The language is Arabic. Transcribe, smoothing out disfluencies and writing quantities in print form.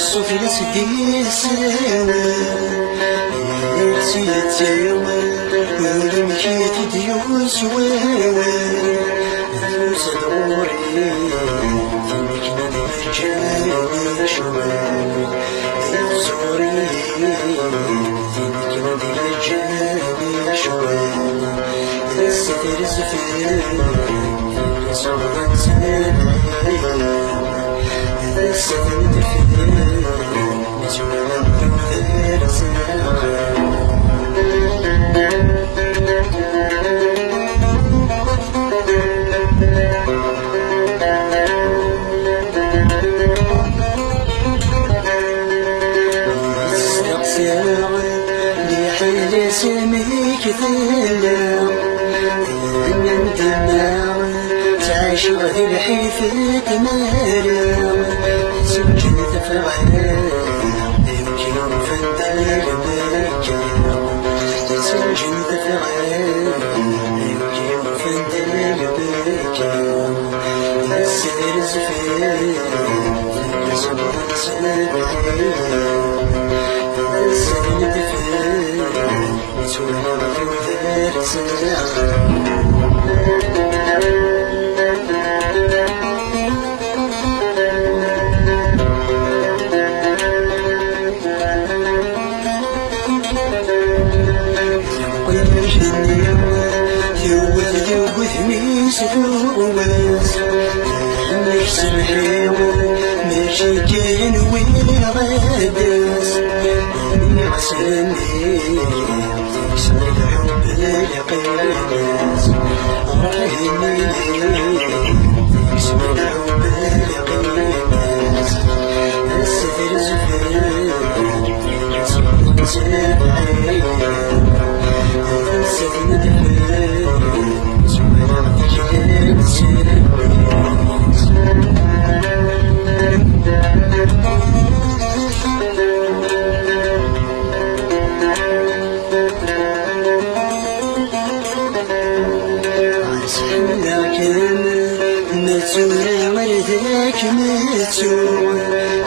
الصوفي لسدي سوا سيتيوا ولمكيت ديوس ووا صدوري فيك نرجع شوي صوري فيك نرجع شوي السفر الزفير في صورة سنة السفر سميك ثلا من دماغ تعيش غادي الحيف تمارا سجن تفرعها يمكن فندل مكا سجن تفرعها يمكن فندل مكا السير زفير صبر سنبعي السير دفير وتولى كودر سنعي نفس الحيوان ماشي كاين وين غادس يغسلني يكسر الحب القياس راهيني يكسر الحب القياس السفر زفير يكسر سبعي السفر دفير متسورة وردك متسورة